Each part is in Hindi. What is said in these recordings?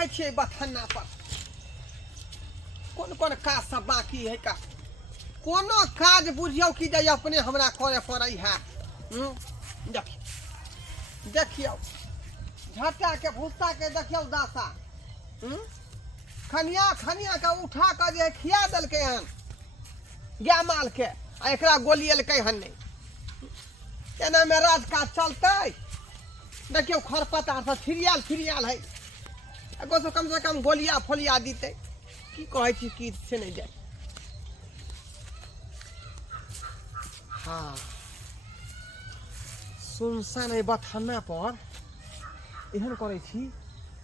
देखै छियै बथन्ना पर कोन कोन काज सब बाकी है का कोनो काज बुझियौ कि जे अपने हमरा करे पड़ै है देखियौ झट्टा के भूसा के देखियौ दासा खनिया के उठा के जे खिया देलकै हन गाय माल के आ एकरा गोलियलकै हन नहीं एना में राजकाज चलतै देखियौ खरपता सब फिरियाल है एगो से कम गोलिया फोलिया दीते की कहै छी की से नहीं जाए हाँ सुनसान है बथाना पर एहन करे छी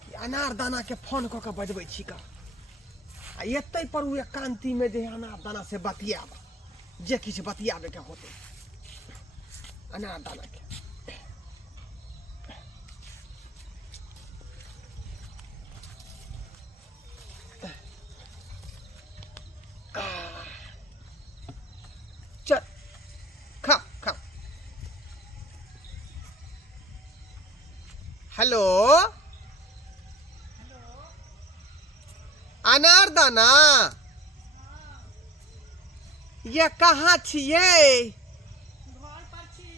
कि अनार दाना के फोन क के बजबै छी का आ एतै पर उ एकांती में जे अनार दाना से बतियाब जे किछ बतियाबे के होते अनार दाना के चल खा हेलो अनार दाना ये कहाँ छियै घर पर छी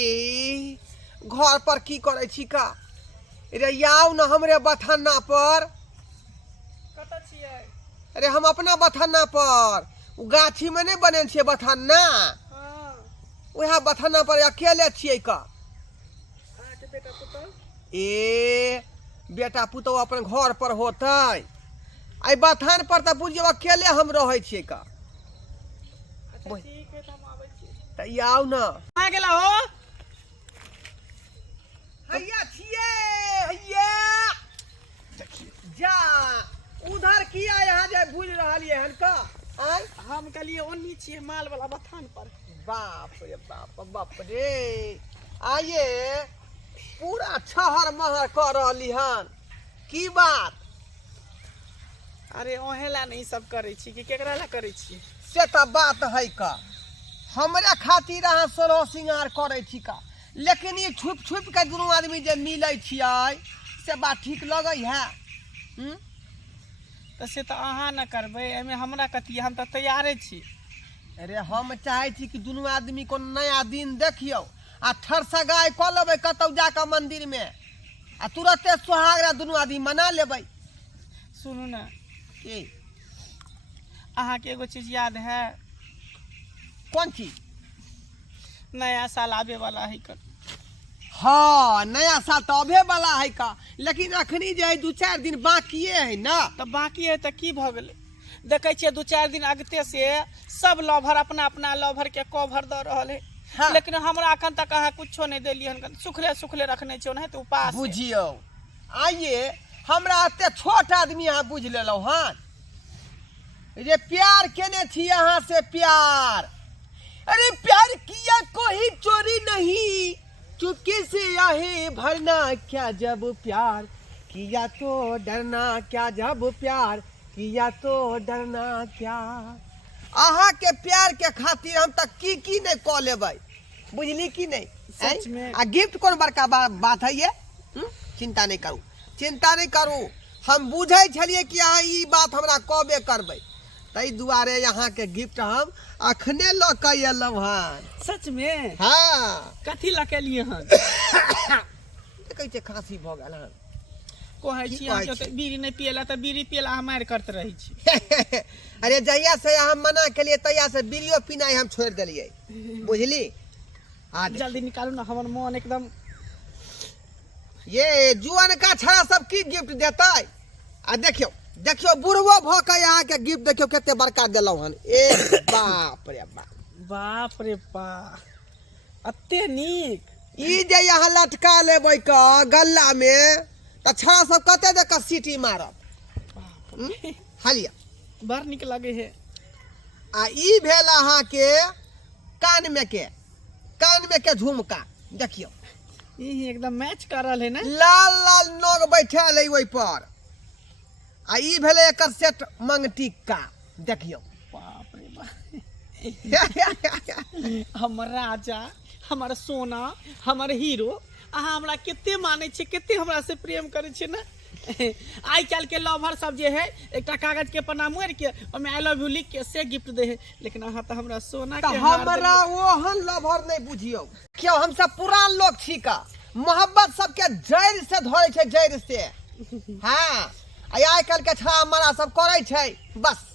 ई घर पर की करे छी का रे आउ न हमरे बथाना पर कत छियै अरे हम अपना बथाना पर उ गाछी में नहीं बने छियै बथाना हां वह बथाना पर अकेले छियै का अहाँ के बेटा पुतौ ए बेटा पुतौ अपन घर पर होतै आई बथान पर त बुझियो अकेले हम रहै छियै का अच्छा ठीक है त हम आबै छी त आउ न आ गेला हो हैया छियै हैया देखिए जा उधर किया यहाँ जे बुझ रहलिए हन का आय हम कहलिए ओन्नी छियै माल वाला बथान पर बाप रे आइए पूरा छहर महर कर रहली हन की बात अरे ओहेला नहीं सब करे छी कि केकरा ला करे छी से त बात है का हमरे खातिर अहाँ सोलह सिंगार करे छी का लेकिन ये छुप के दुनू आदमी जे मिलै छियै से बात ठीक लगै है तो से तो अहाँ न करबै एमे हमरा कथी हम तो तैयारे छी अरे हम चाहे छी कि दुनू आदमी को नया दिन देखियो आ ठरसा गाय क लेबै कतौ जाके मंदिर में आ तुरंते सुहागरा दुनू आदमी मना लेबै सुनू ना की अहाँ के एगो चीज याद है कौन चीज नया साल आवे वाला है कर हाँ नया साल तो अबे वाला है का लेकिन अखनी जे है 2-4 दिन बाकिए है ना तो बाकी है तो की भ गेलै देखे छियै 2-4 दिन अगते से सब लवर अपना अपना लवर के कवर द रहल है हाँ। लेकिन हमरा अखन तक अहाँ कुछो नहीं देलियन सुखले रखने छियो नहीं तो उपास बुझियो आइए हमरा एते छोट आदमी अहाँ बुझ लेलौ हन ये प्यार केने छी अहाँ से प्यार अरे प्यार किया कोई चोरी नहीं चुपके से आहे भरना क्या जब प्यार किया तो डरना क्या जब प्यार किया तो डरना क्या अहाँ के प्यार के खातिर हम तक की नहीं क लेबै बुझली की नहीं सच में आ गिफ्ट कौन बड़का बात है ये चिंता नहीं करू हम बुझे छलिए कि अहाँ ई बात हमरा कबे करबै तई दुआरे यहाँ के गिफ्ट हम अखने ल के एलौ हन सच में हाँ कथी ला के लिए हन देखै छै खांसी भ गेल हन कहै की छी कहै अहाँ के छी? बीड़ी नहीं पियला त बीड़ी पियला हम मार करते रही छी अरे जहिया से हम मना केलिए तहिया से बीड़ियो पीनाइ हम छोड़ देलिए बुझली आ जल्दी निकालू ना हमर मन एकदम ये जुआन का छड़ा सब की गिफ्ट देतै आ देखियो बुढ़वा भ के यहाँ के गिफ्ट देखियो केते बड़का देलौ हन ए बाप रे बाप बाप रे बा अत्ते नीक ई जे यहाँ लटका लेबै का गल्ला में त छड़ा सब कते दे के सीटी मारब हालिया बड़ नीक लगे है आ ई भेल अहाँ के कान में के झुमका देखियो ई एकदम मैच कर रहल है ना लाल नग बैठल है ओइ पर आ ई भेले एकर सेट मंगटिका देखियो बाप रे बा हमर राजा हमर सोना हमर हीरो अहाँ हमरा केते माने छी केते हमरा से प्रेम करे छी ना आई काल के लवर सब जे है एक कागज के पन्ना मोड़ के ओमे आई लव यू लिख के से गिफ्ट दे है, लेकिन अहाँ तो हमरा सोना के हार हमरा ओहन लवर नहीं बुझियो। क्यों हम सब पुरान लोग छी का मोहब्बत सबके जड़ से धरे छै, जड़ से। हाँ आई काल के छा मरा सब करे छै, बस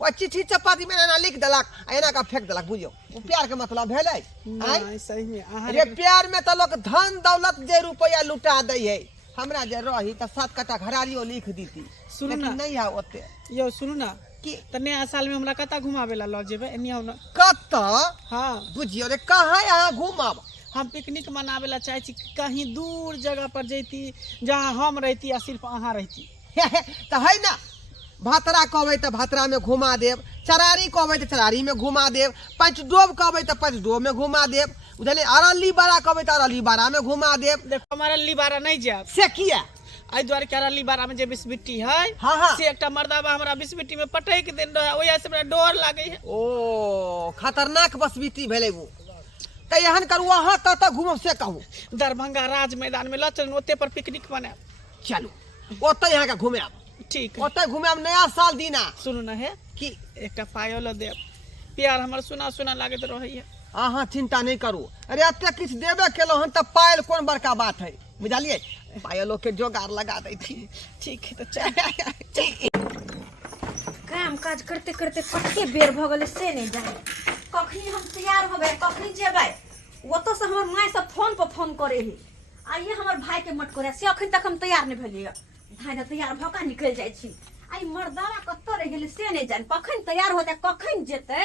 वो चिट्ठी चपाती में ना लिख देलक एना का फेंक देलक, बुझियो वो प्यार के मतलब भेलै। नहीं सही में अहाँ रे प्यार में तो लोग धन दौलत जे रुपया लुटा दे है, हमरा जे रही त 7 कट्ठा घरारियो लिख दीती। सुनू ना नहीं है ओते यो सुनू ना कि त नया साल में हमरा कता घुमावेला ल जेबे एनी आउ ना। कत हाँ बुझियो रे कहाँ यहाँ घुमाब। हम पिकनिक मनावेला चाहे छी, कहीं दूर जगह पर जैती जहाँ हम रहती या सिर्फ अहाँ रहती। तो है ना भातरा कहबै तो भातरा में घुमा देव, चरारी कहबै तो चरारी में घुमा देव, पंचडोब कहबै तो पंचडोब में घुमा देव, उधर अरली बाड़ा कहबै तो अरली बाड़ा में घुमा देव। देखो हमारा लिबारा नहीं जाब से किया आई द्वारे के अरली बाड़ा में जे बिस्बिट्टी है हाँ हाँ से एकटा मर्दाबा हमरा बिस्बिट्टी में पटक देन रहे, ओया से हमरा डर लागे है। ओ खतरनाक बसबिट्टी भेलै वो। त एहन करू वहां कत घुमब से कहू। दरभंगा राज मैदान में लचन ओते पर पिकनिक मनाब। चलू ओते यहाँ के घुमे आब, ठीक है ओते घुमे आब नया साल दिना। सुनू ना है कि एकटा पायल देब, प्यार हमर सुना सुना लागत रहै है। अहाँ चिंता नहीं करू, अरे अते किछ देबे केलौ हन त पायल कोन बड़का बात है, बुझलिए पायलो के जोगाड़ लगा दै छी। ठीक है तो चल काम काज करते करते कते बेर भ गेलै से नहीं जाने, कखनी हम तैयार होबे कखनी जेबै। ओतो से हमर माय सब फोन पर फोन करे है, आइए हमर भाई के मत करे से अखन तक हम तैयार नहीं भेलिए। धाय तैयार भ का निकल जाय छी, आई मर्दावा कत्तो रह गेलै से नहीं जाने, कखन तैयार होते कखन जेतै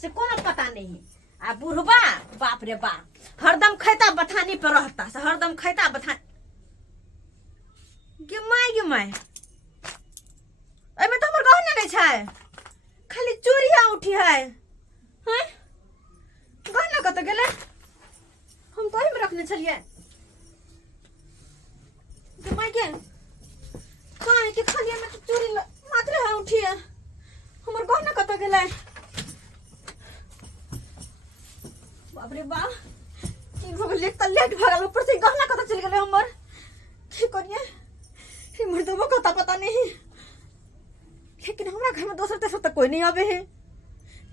से कोनो पता नहीं। आ बुढ़बा बाप रे बाप हरदम खैता बथानी पर रहता से, हरदम खैता बथानी। गे माय एमे तो हमर गहना नहीं छै, खाली चूड़िया उठी है। हैं गहना कत गेले, हम तो में रखने छलिए। गे माय के काहे के खाली में तो चूड़ी मात्र है उठी है, हमर गहना कत गेले। बाप रे बा की हो गेलै, त लेट भ गेल, ऊपर से गहना कत चल गेले हमर। की करिए हमर तो कता पता नहीं, लेकिन हमरा घर में दोसर तेसर तक कोई नहीं आवे है,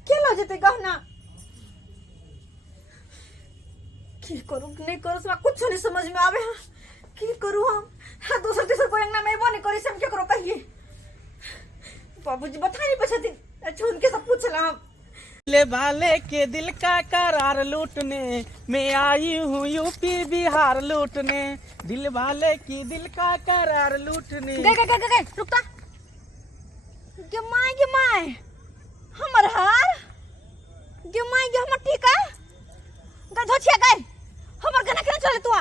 क्या ला जेते गहना। की करूं नहीं करूं से कुछ नहीं समझ में आवे है, की करूं हम। हाँ दोसर तेसर कोई अंगना में बने करे से हम क्या करो कहिए। बाबूजी बताई पछती अच्छा उनके सब पूछला हम। ले भाले के दिल का करार लूटने मैं आई हूँ यूपी बिहार लूटने, दिल वाले की दिल का करार लूटने। गए रुकता गे माय हमर हार गे हमर टीका ग धोछिया गए हमर गहना केना चले तू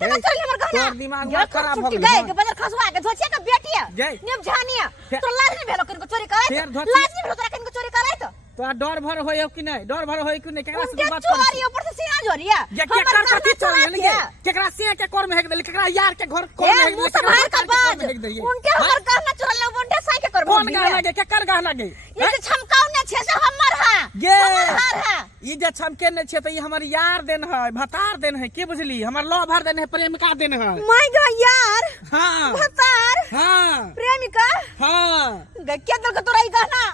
तेना चल हमर गहना तोर दिमाग में खराब हो गेल गए के बाजार खसवा के धोछिया के बेटिया गए नेम जानिया तो लाज नहीं भेलो किनको चोरी करे, लाज नहीं भेलो तोरा किनको चोरी करे। तो तोरा डर भर होय कि नहीं, डर भर होय कि नहीं, केकरा से बात कर चोरी ऊपर से सीना जोरिया ये केकर कथि चोरी ले केकरा से के कोर में हेक देली, केकरा यार के घर कोर में हेक देली, केकरा बाहर का बाज उनके हमर गहना चोरा ले उनके साई के कर कौन गहना गे, केकर गहना गे। ये जे छमकाउ ने छे से हमर हां गे हमर हार है, ई जे छमके ने छे त ई हमर यार देन है, भतार देन है, की बुझली, हमर लवर देन है, प्रेमिका देन है। माय गा यार हां भतार हां प्रेमिका हां गे के दल के तोरा ई गहना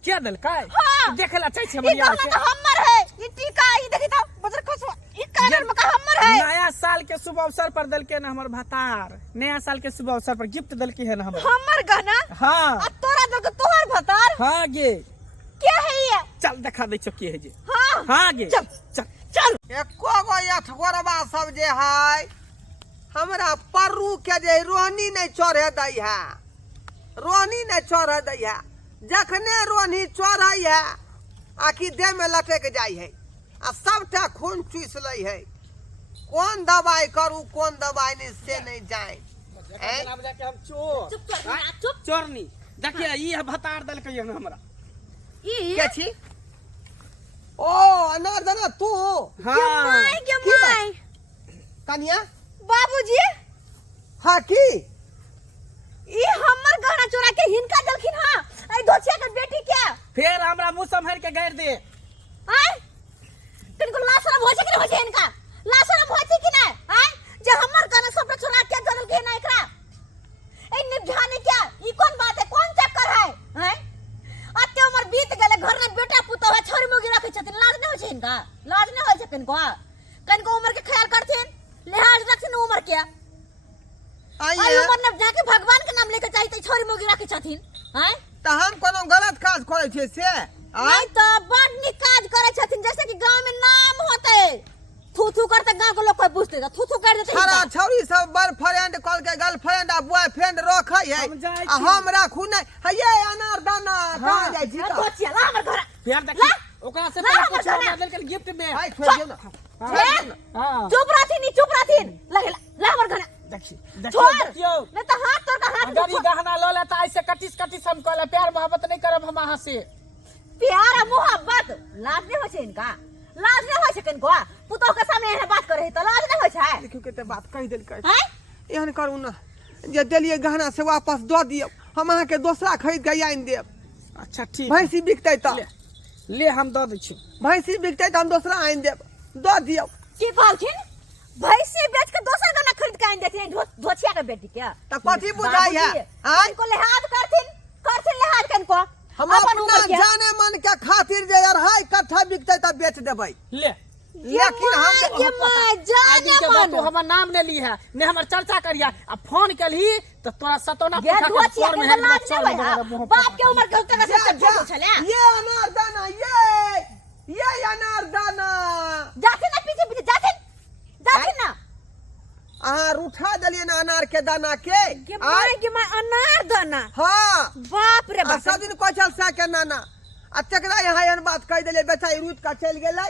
के दल काय हाँ। देखला चाहि छे ई हमर यार गहना के तो हमर है, ई टीका ई देखि तो बाजार खसवा ई कागज में का हमर है। नया साल के शुभ अवसर पर दल के न हमर भतार, नया साल के शुभ अवसर पर गिफ्ट दल के है न हमर गहना हां आ तोरा दल के तोहर भतार हां गे क्या है ये। चल दिखा दे छो के है जे। हां हां गे चल चल चल एको गो अठगोरबा सब जे है हमरा पर्रू के जे रोहनी नहीं चढ़े दै है, रोहनी नहीं चढ़े दै है, जखने रोहनी चढ़े है आखि देह में लटक जाय है आ सबटा खून चूस लै है। कौन दवाई करू कौन दवाई नहीं से नहीं जाए। अब जाके हम चोर चुप चुप चोरनी देखिए ई भतार दल के न हमरा ई के छी ओ अनार दाना तू हां गे माय कनिया बाबूजी हाँ की ई हमर गहना चोरा के हिनका दलखिन। हां आई धोछिया के बेटी के फिर हमरा मुंह संभर के गाड़ दे। आय तिनको लाशरम होछे कि होछे, इनका लाशरम होछे कि नहीं। आय जे हमर गहना सब चोरा के दल के ना एकरा कनको उम्र के ख्याल करथिन लिहाज रखथिन उम्र के आई आइए उम्र न जाके भगवान के नाम लेके चाहिए छोरी मोगी राखे छथिन हैं तो हम कोनो गलत काज करे छे से नहीं तो बड़ निक काज करे छथिन जैसे कि गांव में नाम होते थू थू करते गांव के लोग कोई पूछते थू थू कर देते सारा छौरी सब बॉयफ्रेंड कॉल के गर्लफ्रेंड आ बॉयफ्रेंड रखै है हम जाइ आ छी। हम राखू नहीं है ये अनार दाना कहां जाय छी का बचिया ला हमर घर प्यार ला। देखी ओकरा से ला, कुछ ला, हमरा देलके गिफ्ट में भाई छोड़ दियो ना हां चुप रहथिन लगे ला हमर घर देखी छोड़ देखियो नहीं तो हाथ तोड़ का हाथ अगर ई गहना ल ले त ऐसे कटिस कटिस हम कहला प्यार मोहब्बत नहीं करब हम अहाँ से प्यार और मोहब्बत लाज नहीं होय छै इनका लाज नहीं होय छै कनको पुतोह के सामने एहन बात करे तो लाज नहीं होय छै देखियो केते बात कह देल के हैं एहन करू ना जे देलिए गहना से वापस दऽ दियो हम अहाँ के दूसरा खरीद के आइन देब अच्छा ठीक भैंसी बिकतै त ले हम दऽ दै छी भैंसी बिकतै त हम दूसरा आइन देब दऽ दियो की कहलखिन भैंसी बेच के दोसर गाना खरीद के आइन देथिन धोछिया के बेटी के त कथी बुझाई है आय इनको लिहाज करथिन लिहाज कनको हम अपना जाने मन के खातिर जे अढ़ाई कट्ठा बिकतै त बेच देबै ले लेकिन हम के मां जाने मन तू हमर नाम ने ली है ने हमर चर्चा करिया आ फोन केलही त तोरा सतोना ये पूछा के धोछिया फोन के में लाज नहीं होय बाप के उम्र के उतना से फोटो छले ये अनार दाना ये अनार दाना जाथिन ना पीछे जाथिन ना अहाँ उठा देलिए ना अनार के दाना के के मां अनार दाना हां बाप रे बाप सब दिन कोचल सा के नाना आ तकरा यहाँ एहन बात कह देले बेचारी रूट का चल गेलै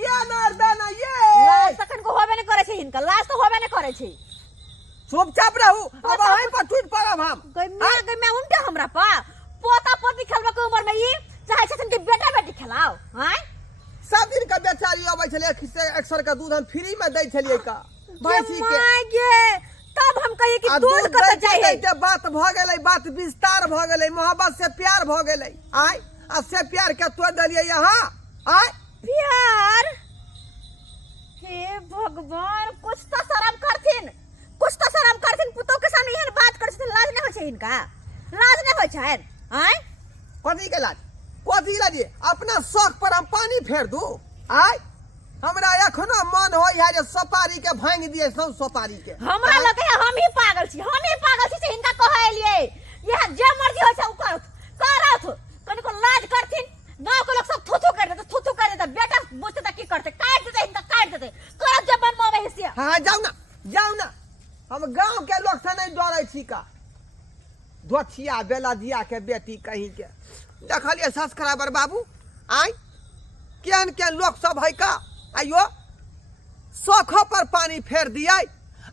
ये अनार दाना ये लाज तखन को होबे नहीं करे छै इनका लाज तो होबे नहीं करे छै चुपचाप रहू अब वहीं पर टूट पड़ब हम गई मैं उनके हमरा पा पोता पोती खेलबा के उम्र में ई चाहे छथिन कि बेटा बेटी खेलाओ हैं सब दिन का बेचारी अबै छले 100 का दूध हम फ्री में दै छलिए का भैंसी के गे तब हम कहिए कि दूध कत जाय है के बात भ गेलै बात विस्तार भ गेलै मोहब्बत से प्यार भ गेलै आय आ से प्यार के तोड़ देलिए यहाँ आय प्यार हे भगवान कुछ तो शर्म करथिन पुतो के सामने एहन बात करथिन लाज नहीं होय छै इनका लाज नहीं होय छै हैं कथी के लाज अपना शौक पर हम पानी फेर दू आय हमरा एखनो मन होय है जे सुपारी के भांग दिए सब सुपारी के हमरा लगे हम ही पागल छी से इनका कहलिए यह जे मर्जी होय छै उ करत कनिको लाज करथिन गांव के लोग सब थुथु कर देते बेटा बुझते त की करते काट देते करत जब मन में हिस्से हां जाऊ ना हम गांव के लोग से नहीं डरै छी का धोछिया बेला दिया के बेटी कहीं के देखलिए सब्सक्राइबर बाबू आय केन लोग सब है का आइयो शौखो पर पानी फेर दिए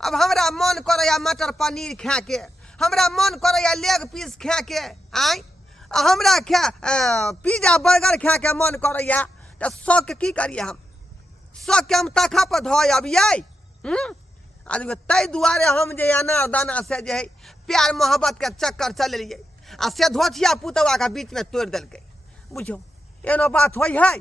अब हमरा मन करैया मटर पनीर खा के हमरा मन करैया लेग पीस खा के आय हमरा पिज्जा बर्गर खा के मन करैया त शौक की करिए हम शौक के हम तखा पर धोय अबियै आदमी तै दुआरे हम जे अनार दाना से जे है प्यार मोहब्बत के चक्कर चलिए आ से धोछिया पुतवा के बीच में तोड़ देलकै बुझो एनो बात होय है